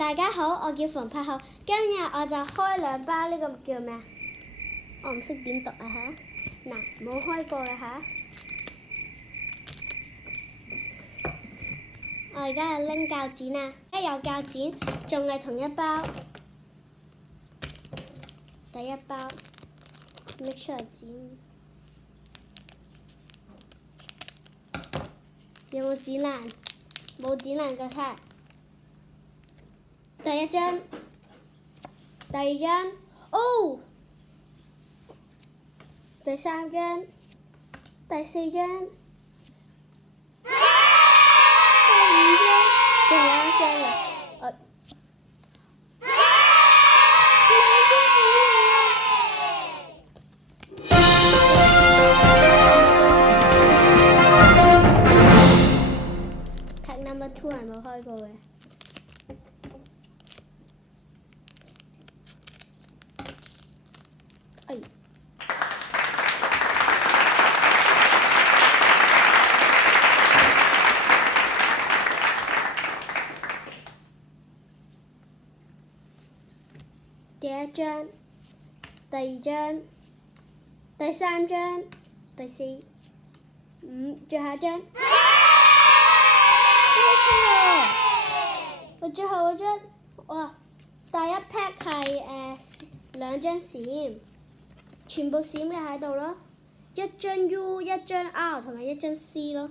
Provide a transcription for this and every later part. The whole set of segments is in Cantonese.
大家好，我叫馮柏浩，今日我就開兩包呢個叫咩啊？我唔識點讀啊嚇，嗱冇開過嘅嚇。我而家又拎鉸剪啦，一有鉸剪，仲係同一包。第一包 make sure 剪，有冇剪爛？冇剪爛個卡。第一張，第二張，哦，第三張，第四張，第五張，仲有一張嘅，Tag number 2係冇開過嘅。第一張，第二張，第三張，第四、五，最後一張。我最後嗰張，哇！第一 pack 係兩張閃，全部閃嘅喺度咯，一張 U、一張 R 同埋一張 C 咯。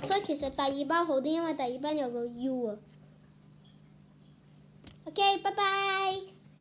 所以其實第二包好啲，因為第二包有個 U 啊。OK，拜拜。